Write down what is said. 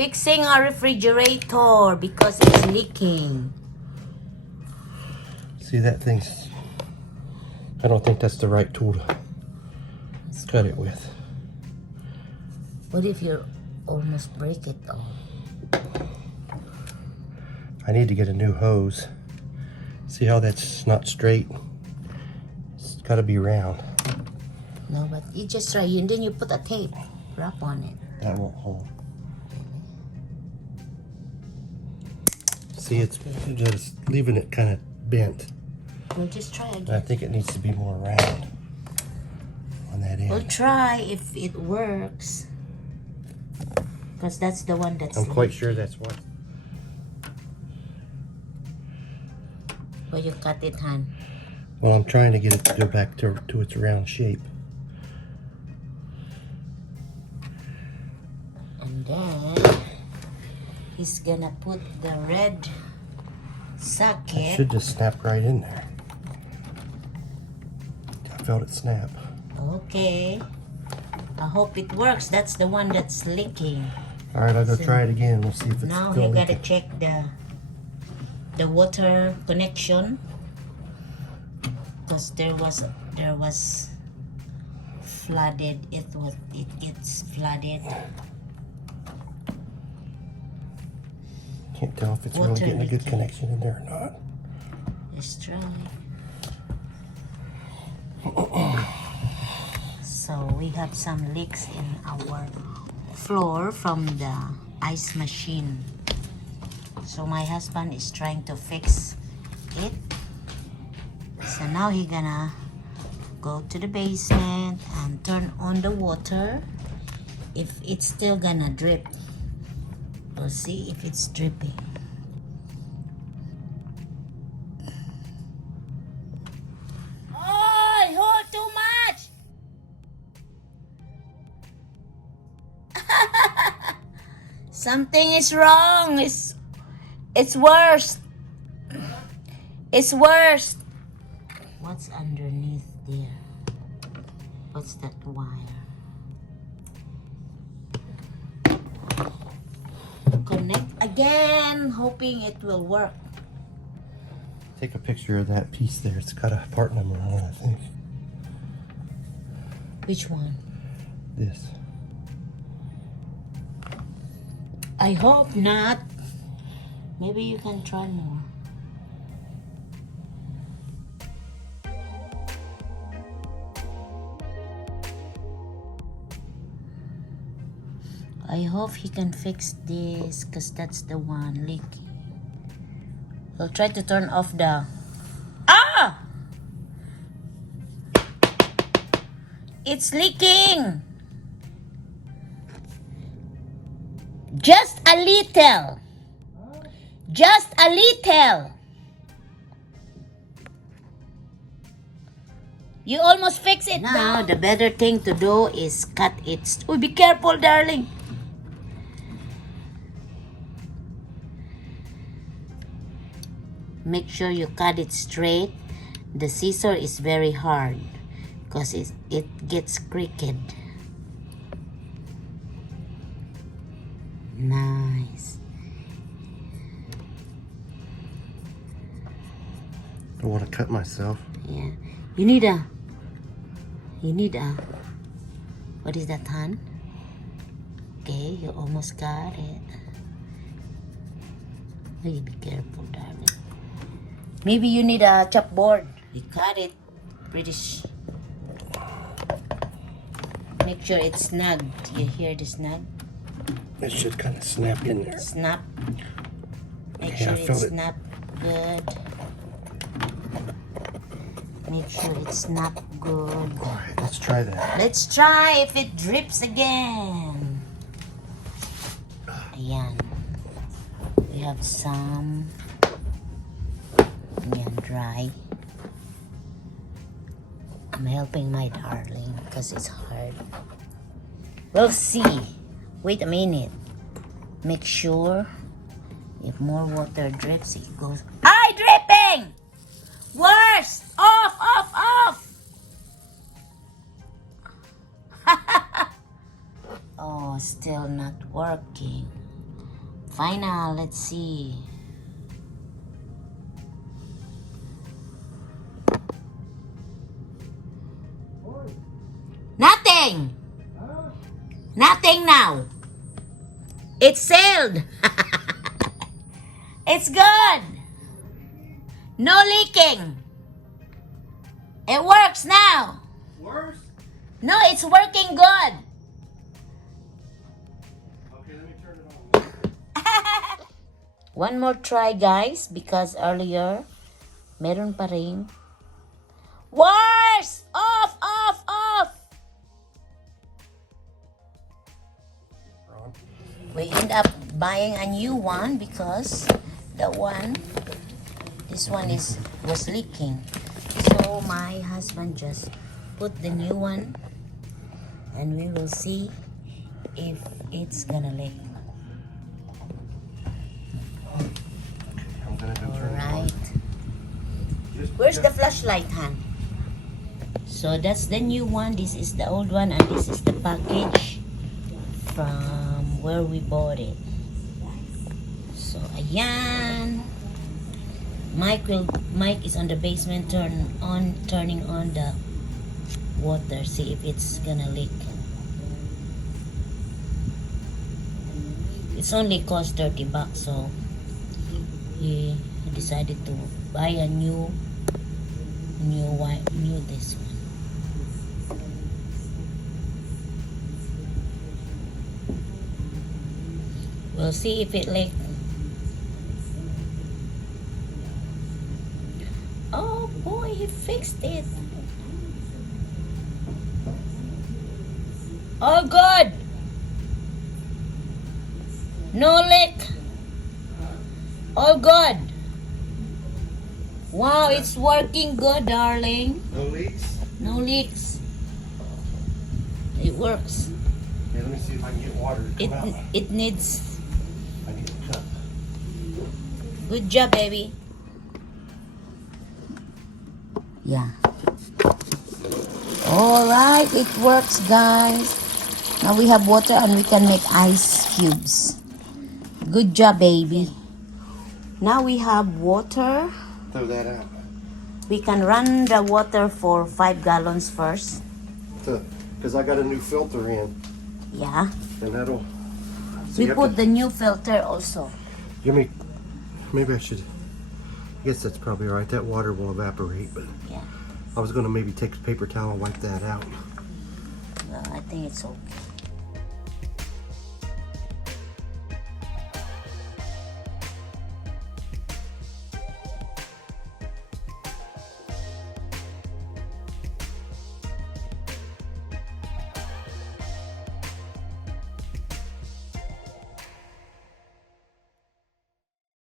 Fixing our refrigerator because it's leaking. See, that thing's... I don't think that's the right tool to cut it with. What if you almost break it though? I need to get a new hose. See how that's not straight? It's got to be round. No, but you just try, and then you put a tape wrap on it. That won't hold. See, it's just leaving it kind of bent. We'll just try again. I think it needs to be more round on that We'll end. try if it works. Because that's the one that's I'm quite leaking. sure that's what. Where you cut it, hon. Well, I'm trying to get it to go back to its round shape. And then he's gonna put the red It socket. should just snap right in there. I felt it snap. Okay. I hope it works. That's the one that's leaking. All right, I'll go So try it again. We'll see if it's Now still you gotta leaking. check the water connection, because there was flooded. It gets flooded. Can't tell if it's really Water getting a good leaking. connection in there or not. Let's try. So we have some leaks in our floor from the ice machine. So my husband is trying to fix it. So now he gonna go to the basement and turn on the water. If it's still gonna drip, we'll see if it's dripping. Oh, too much! Something is wrong. It's worse. It's worse. What's underneath there? What's that wire? Connect again, hoping it will work. Take a picture of that piece there. It's got a part number on it, I think. Which one? This. I hope not. Maybe you can try more. I hope he can fix this, because that's the one leaking. We'll try to turn off the... Ah! It's leaking! Just a little. Just a little. You almost fix it. Now, the better thing to do is cut it. Oh, be careful, darling. Make sure you cut it straight. The scissor is very hard because it gets crooked. Nice. I want to cut myself. Yeah. You need a what is that, hon? Okay, you almost got it. Really be careful, darling. Maybe you need a chopboard. You cut it pretty Make sure it's snug. You hear the snug? It should kind of snap in there. Snap. Make Yeah, I sure felt it's it. snap good. Make sure it's snap good. All right, let's try that. Let's try if it drips again. Ayan. We have some. Ayan, dry. I'm helping my darling because it's hard. We'll see. Wait a minute. Make sure if more water drips, it goes. Ay, dripping! Worse! Off, off, off! Oh, still not working. final. Let's see. Nothing. Nothing now. It sailed. It's good. No leaking. It works now. Worse? No, it's working good. Okay, let me turn it on. One more try, guys, because earlier meron pa rin. Worse! Off, off, off! Wrong. We end up buying a new one because this one was leaking. So my husband just put the new one and we will see if it's gonna leak. I'm gonna go turn it on. Alright. Just- Where's the flashlight, Han? So that's the new one. This is the old one, and this is the package from where we bought it. So ayan. Mike is on the basement, turning on the water. See if it's gonna leak. It's only cost $30, so he decided to buy a new this one. We'll see if it leaks. Oh boy, he fixed it. All good. No leak. All good. Wow, it's working good, darling. No leaks? No leaks. It works. Okay, let me see if I can get water to come out. It needs. I need a cup. Good job, baby. Yeah. All right, it works, guys. Now we have water and we can make ice cubes. Good job, baby. Now we have water. Throw that out. We can run the water for 5 gallons first. Because I got a new filter in, Yeah. and that'll. So We you have put to- the new filter also. Give me. Maybe I should. I guess that's probably all right. That water will evaporate, but Yeah. I was gonna maybe take a paper towel and wipe that out. Well, I think it's okay.